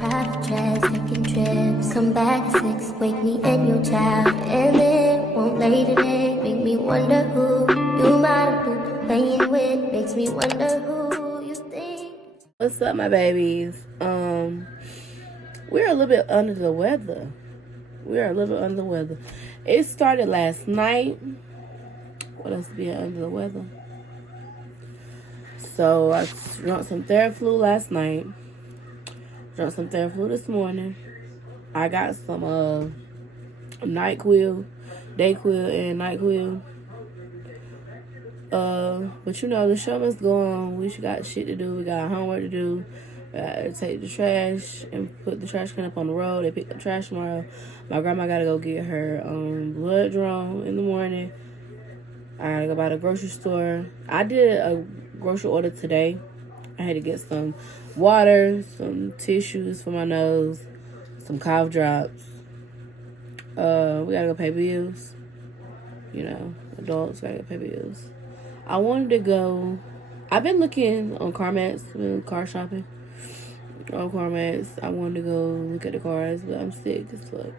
private jets, taking trips. Come back at 6, wake me and your child. And then won't lay today, make me wonder who you might have been playing with. Makes me wonder who you think. What's up, my babies? We're a little bit under the weather. It started last night. What else being under the weather? So I drunk some Theraflu last night. Drunk some Theraflu this morning. I got some NyQuil, Dayquil, and NyQuil. But you know, the show must go on. We got shit to do. We got homework to do. We gotta take the trash and put the trash can up on the road. They pick up trash tomorrow. My grandma gotta go get her blood drawn in the morning. I gotta go by the grocery store. I did a grocery order today. I had to get some water, some tissues for my nose, some cough drops. We gotta go pay bills. You know, adults gotta go pay bills. I wanted to go. I've been looking on CarMax, been car shopping on CarMax. I wanted to go look at the cars, but I'm sick as fuck.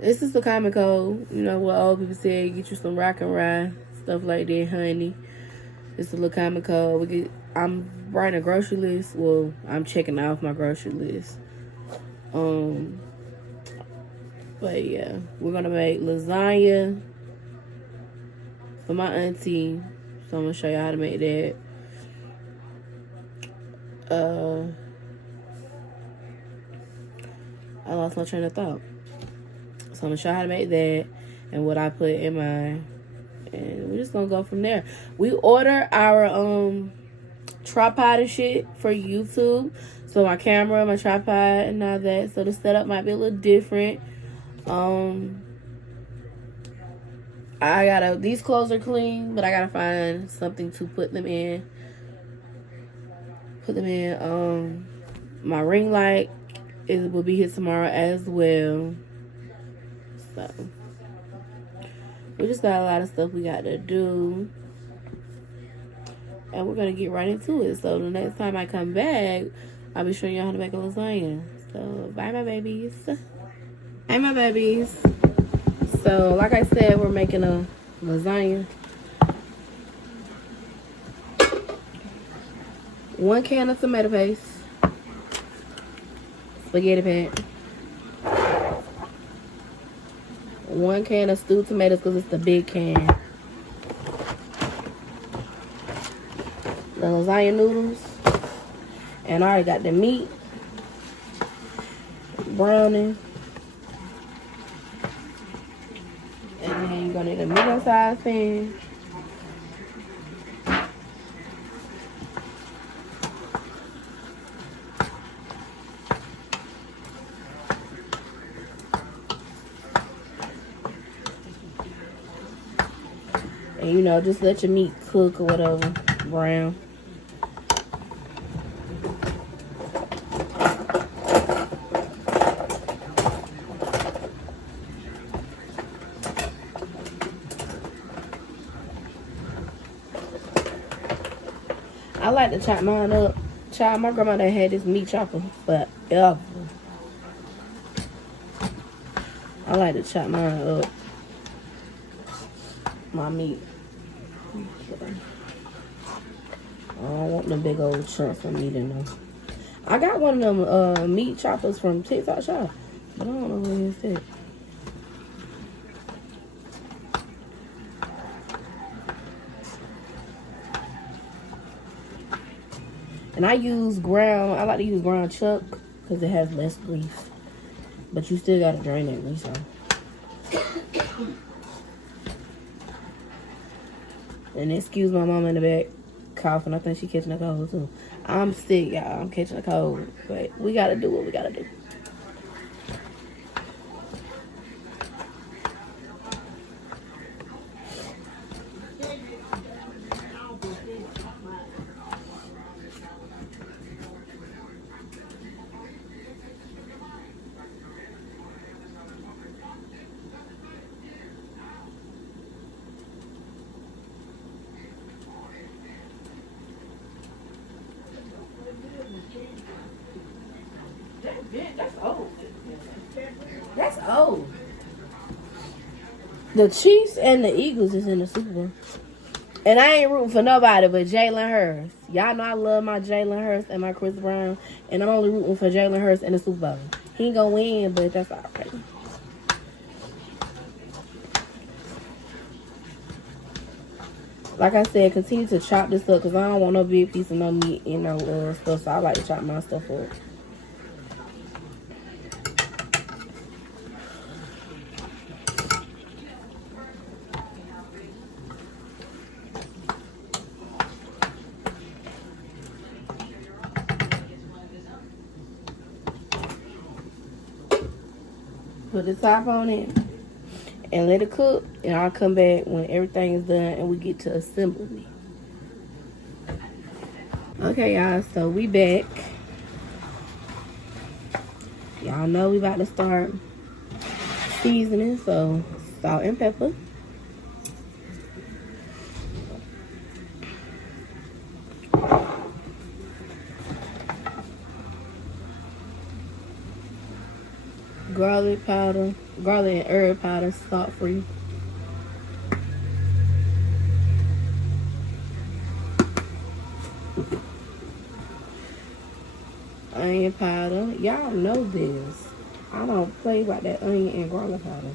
This is the common code. You know what old people say, get you some rock and rye, stuff like that, honey. It's a little common code. I'm writing a grocery list. Well, I'm checking off my grocery list. But yeah, we're gonna make lasagna for my auntie. So I'm gonna show you how to make that. I lost my train of thought. So I'm gonna show you how to make that and what I put in mine. And we're just gonna go from there. We order our tripod and shit for YouTube. So my camera, my tripod, and all that. So the setup might be a little different. These clothes are clean, but I gotta find something to put them in. My ring light will be here tomorrow as well. So we just got a lot of stuff we got to do, and we're gonna get right into it. So the next time I come back, I'll be showing you how to make a lasagna. So bye, my babies. Hey, my babies. So like I said, we're making a lasagna. 1 can of tomato paste, spaghetti pack, 1 can of stewed tomatoes because it's the big can, the lasagna noodles, and I already got the meat browning, and then you're gonna need a medium-sized pan. And you know, just let your meat cook or whatever, brown. I like to chop mine up. My grandmother had this meat chopper forever. I like to chop mine up. My meat. I don't want them big old chunks of meat in there. I got one of them meat choppers from TikTok Shop, but I don't know where it's at. And I like to use ground chuck because it has less grease. But you still gotta drain that grease off. And excuse my mama in the back coughing. I think she catching a cold too. I'm sick, y'all. I'm catching a cold. But we gotta do what we gotta do. Yeah, that's old. That's old. The Chiefs and the Eagles is in the Super Bowl. And I ain't rooting for nobody but Jalen Hurts. Y'all know I love my Jalen Hurts and my Chris Brown. And I'm only rooting for Jalen Hurts in the Super Bowl. He ain't gonna win, but that's all right. Like I said, continue to chop this up because I don't want no big piece of no meat and no stuff. So I like to chop my stuff up. Put the top on it and let it cook. And I'll come back when everything is done and we get to assembly. Okay, y'all, so we back. Y'all know we about to start seasoning, so salt and pepper. Garlic powder, garlic and herb powder, salt free. Onion powder. Y'all know this. I don't play about that onion and garlic powder.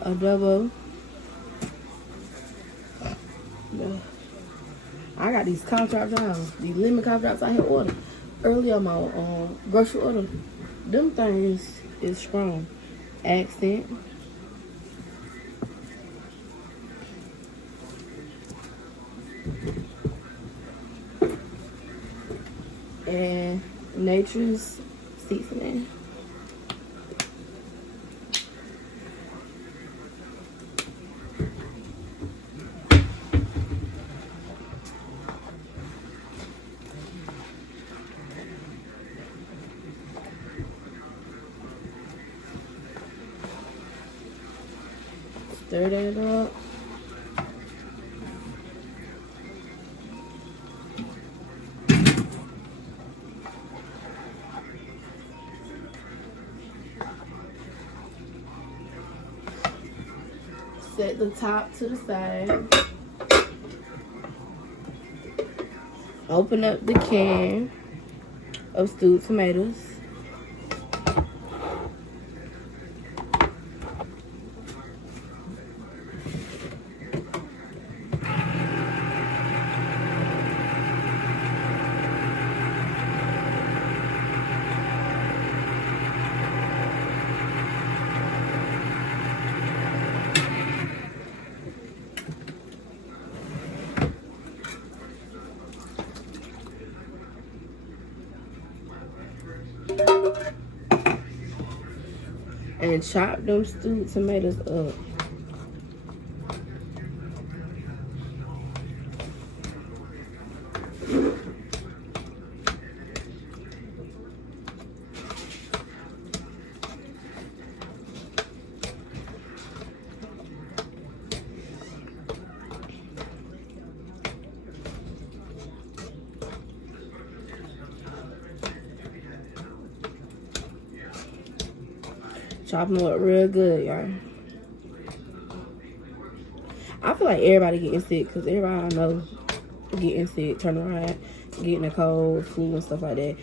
Adobo. I got these cough drops out. These lemon cough drops I had ordered earlier on my grocery order. Them things is strong. Accent. And Nature's seasoning. Stir that up. Set the top to the side. Open up the can of stewed tomatoes. And chop them stewed tomatoes up. Chop them up real good, y'all. I feel like everybody getting sick because everybody I know getting sick, turning around, getting a cold, flu, and stuff like that.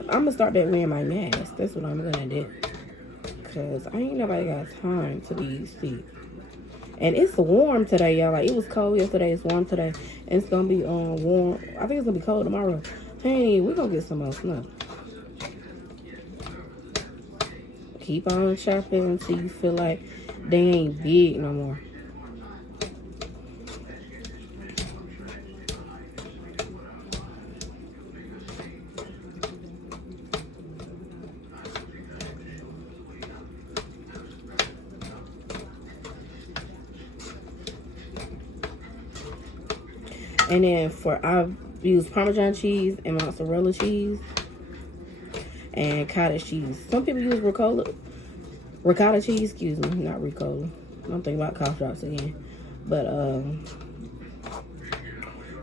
I'm going to start back wearing my mask. That's what I'm going to do. Because I ain't nobody got time to be sick. And it's warm today, y'all. Like, it was cold yesterday. It's warm today. And it's going to be warm. I think it's going to be cold tomorrow. Hey, we're going to get some more snow. Keep on chopping until you feel like they ain't big no more. And then I use Parmesan cheese and mozzarella cheese and cottage cheese. Some people use ricotta cheese, excuse me, not ricotta. I'm thinking about cough drops again. But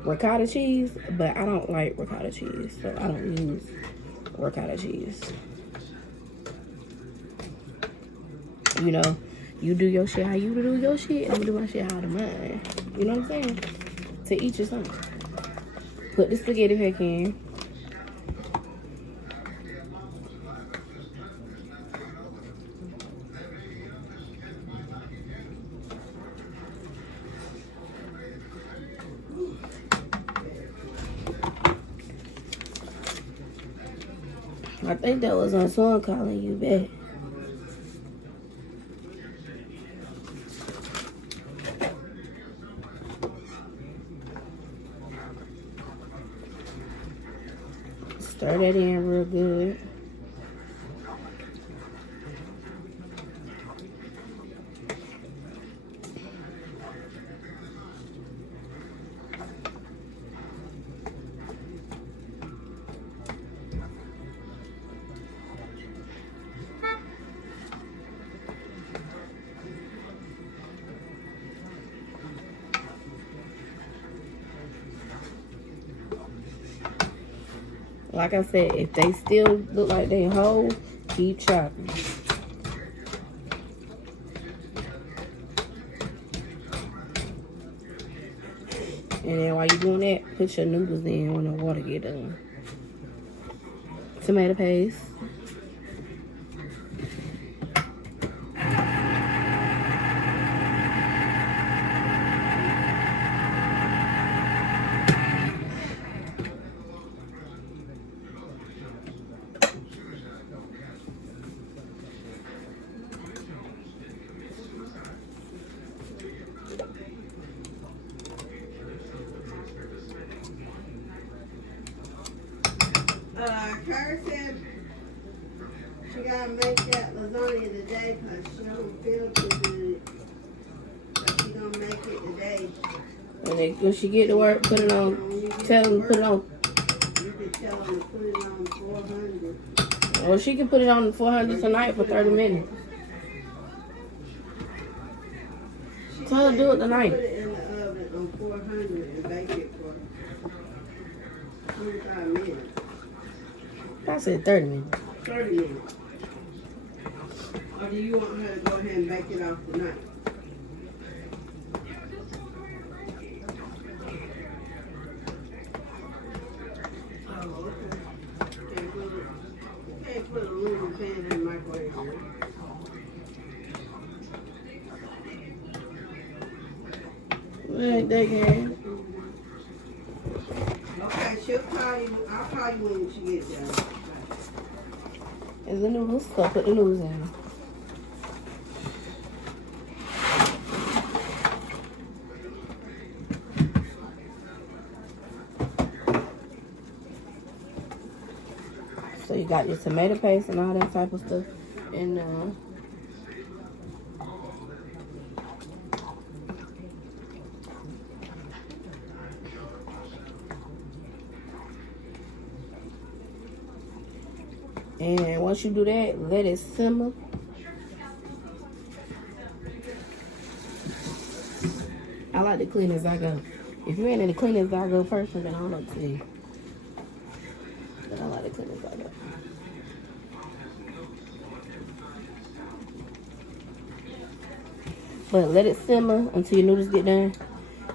ricotta cheese, but I don't like ricotta cheese, so I don't use ricotta cheese. You know, you do your shit how you do your shit, and I'm do my shit how I do mine. You know what I'm saying? To each his own. Put the spaghetti back in. I think that was on song calling you back. Stir that in real good. Like I said, if they still look like they whole, keep chopping. And then while you're doing that, put your noodles in when the water get done. Tomato paste. Kara said she gotta make that lasagna today because she don't feel too good. But she gonna make it today. And then when she get to work, put it on. Tell them to put it on. You can tell them to put it on 400. Or she can put it on 400 tonight for 30 minutes. Tell her to do it tonight. Put it in the oven on 400 and bake it for 25 minutes. I said 30 minutes. 30 minutes. Or do you want her to go ahead and bake it off tonight? Oh, okay. You can't put a aluminum pan in the microwave. Like that, girl. Okay, she'll call you. I'll call you when she gets there. Is the noodles? So put the noodles in. So you got your tomato paste and all that type of stuff in there. And once you do that, let it simmer. I like to clean as I go. If you ain't in the clean as I go person, then I don't know what to tell you. But I like to clean as I go. But let it simmer until your noodles get done.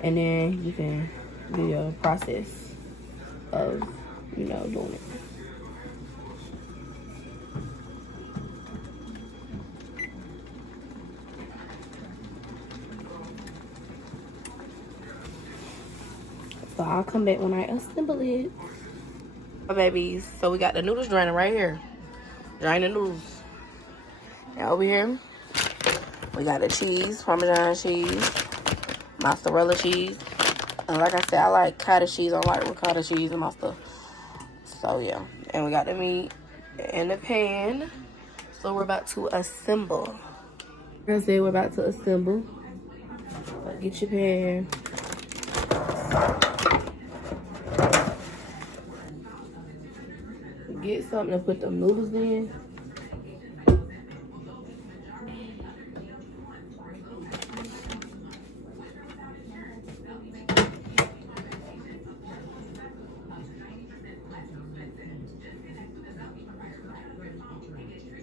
And then you can do your process of, doing it. So I'll come back when I assemble it. My babies, so we got the noodles draining right here. Drain the noodles. And over here, we got the cheese, Parmesan cheese, mozzarella cheese. And like I said, I like cottage cheese. I like ricotta cheese and my stuff. So yeah. And we got the meat in the pan. So we're about to assemble. Like I said, we're about to assemble. So get your pan. Get something to put the noodles in.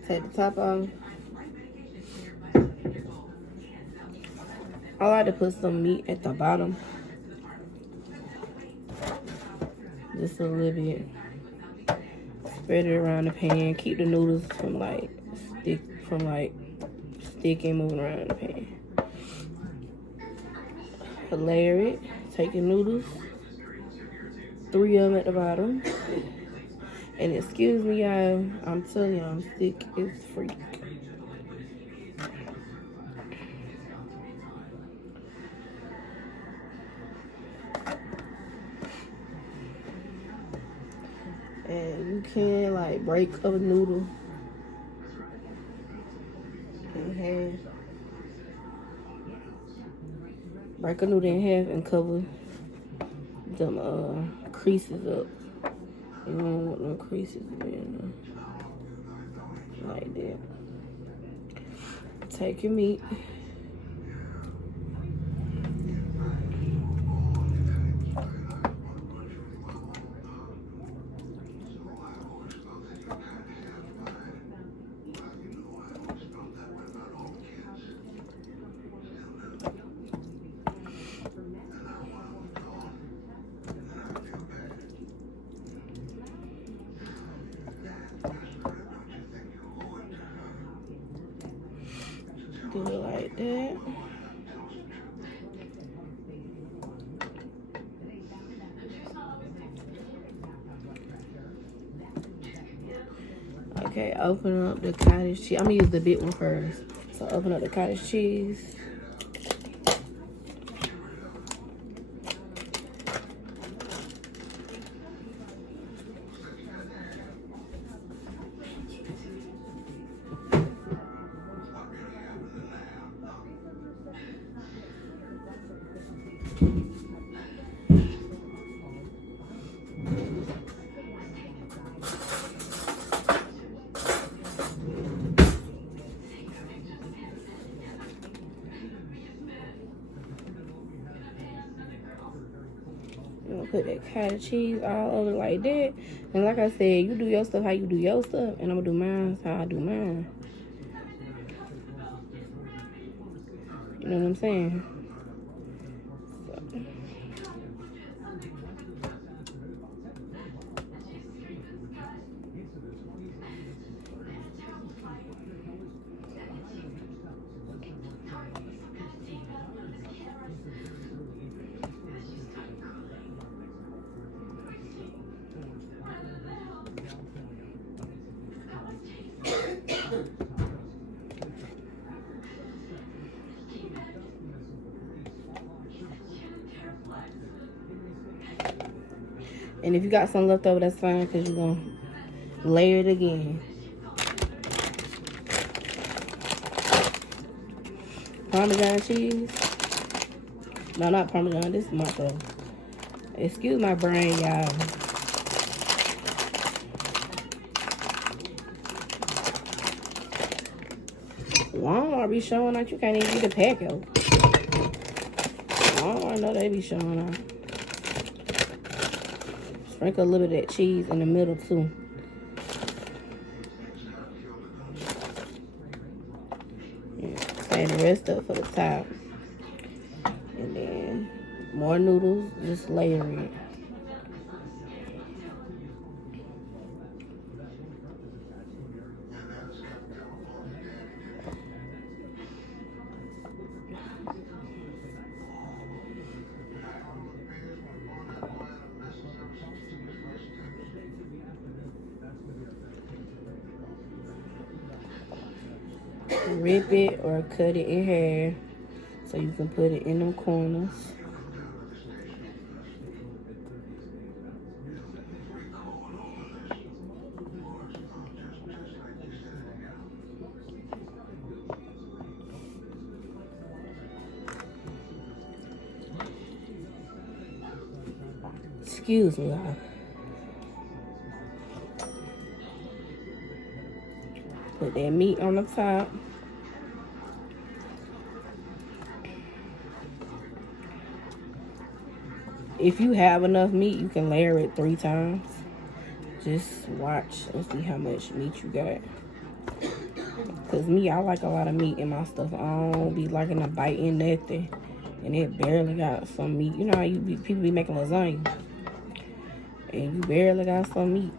Take the top off. I like to put some meat at the bottom. Just a little bit. Spread it around the pan. Keep the noodles from sticking, moving around in the pan. Layer it. Take your noodles. 3 of them at the bottom. And excuse me, y'all. I'm telling you, I'm sick as freak. And you can like break up a noodle in half. Break a noodle in half and cover them creases up. You don't want no creases in there. Like that. Take your meat. Do it like that. Okay, open up the cottage cheese. I'm gonna use the big one first. So open up the cottage cheese. Put that cottage cheese all over like that. And like I said, you do your stuff how you do your stuff. And I'm going to do mine how I do mine. You know what I'm saying? So. And if you got some left over, that's fine, because you're going to layer it again. Parmesan cheese. No, not Parmesan. This is mozzarella. Excuse my brain, y'all. Walmart be showing out. You can't even get a pack of. Walmart know they be showing out. Sprinkle a little bit of that cheese in the middle too. Yeah, save the rest up for the top. And then more noodles, just layer it. Rip it or cut it in half so you can put it in them corners. Excuse me, y'all. Put that meat on the top. If you have enough meat, you can layer it 3 times. Just watch and see how much meat you got. Cause me, I like a lot of meat in my stuff. I don't be liking to bite in nothing. And it barely got some meat. You know how people be making lasagna. And you barely got some meat.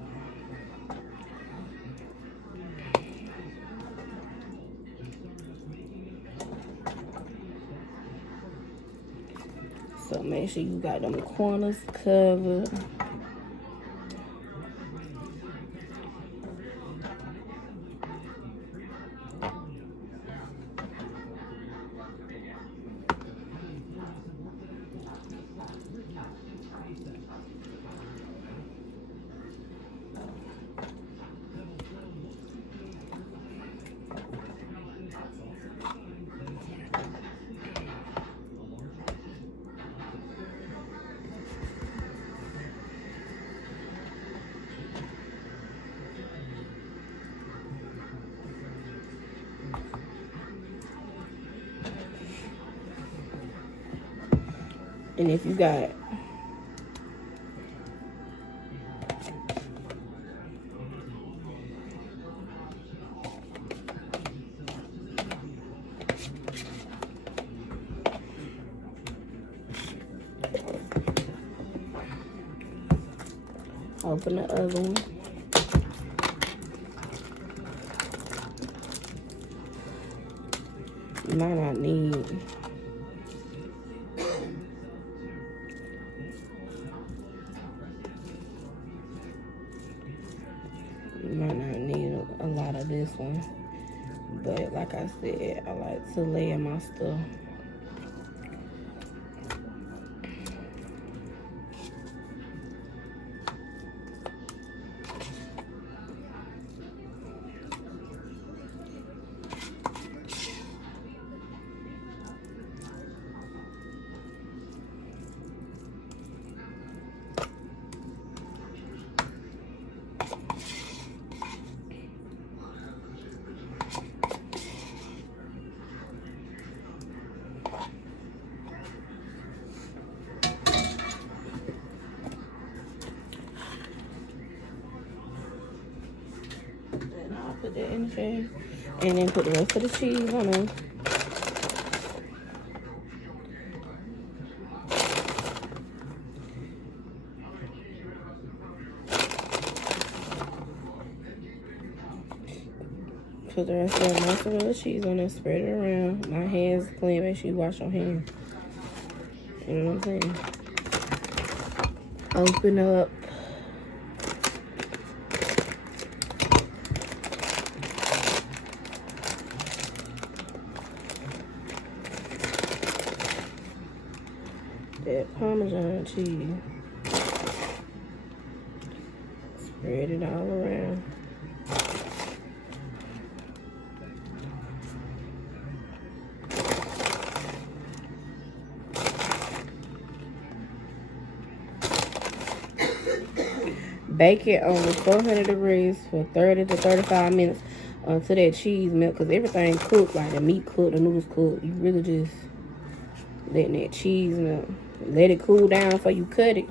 So make sure you got them corners covered. And if you got open the other one. You might not need a lot of this one, but like I said, I like to layer my stuff. Put that in the tray, and then put the rest of the cheese on there. Put the rest of the mozzarella cheese on there, spread it around. My hands clean, make sure you wash your hands. You know what I'm saying? Open up. That Parmesan cheese. Spread it all around. Bake it on 400 degrees for 30 to 35 minutes until that cheese melt, because everything cooked, like the meat cooked, the noodles cooked. You really just letting that cheese melt. Let it cool down before you cut it.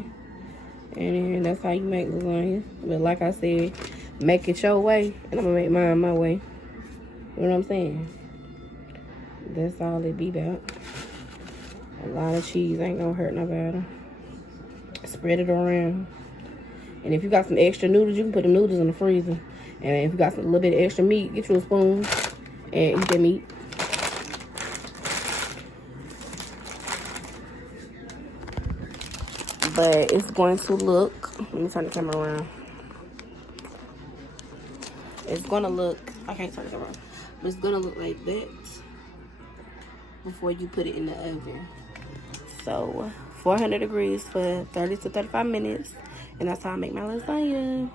And then that's how you make lasagna. But like I said, make it your way, and I'm gonna make mine my way. You know what I'm saying? That's all it be about. A lot of cheese ain't gonna hurt nobody. Spread it around. And if you got some extra noodles, you can put the noodles in the freezer. And if you got a little bit of extra meat, get you a spoon and eat that meat. But it's going to look, let me turn the camera around. It's gonna look, I can't turn the camera around, but it's gonna look like that before you put it in the oven. So 400 degrees for 30 to 35 minutes. And that's how I make my lasagna.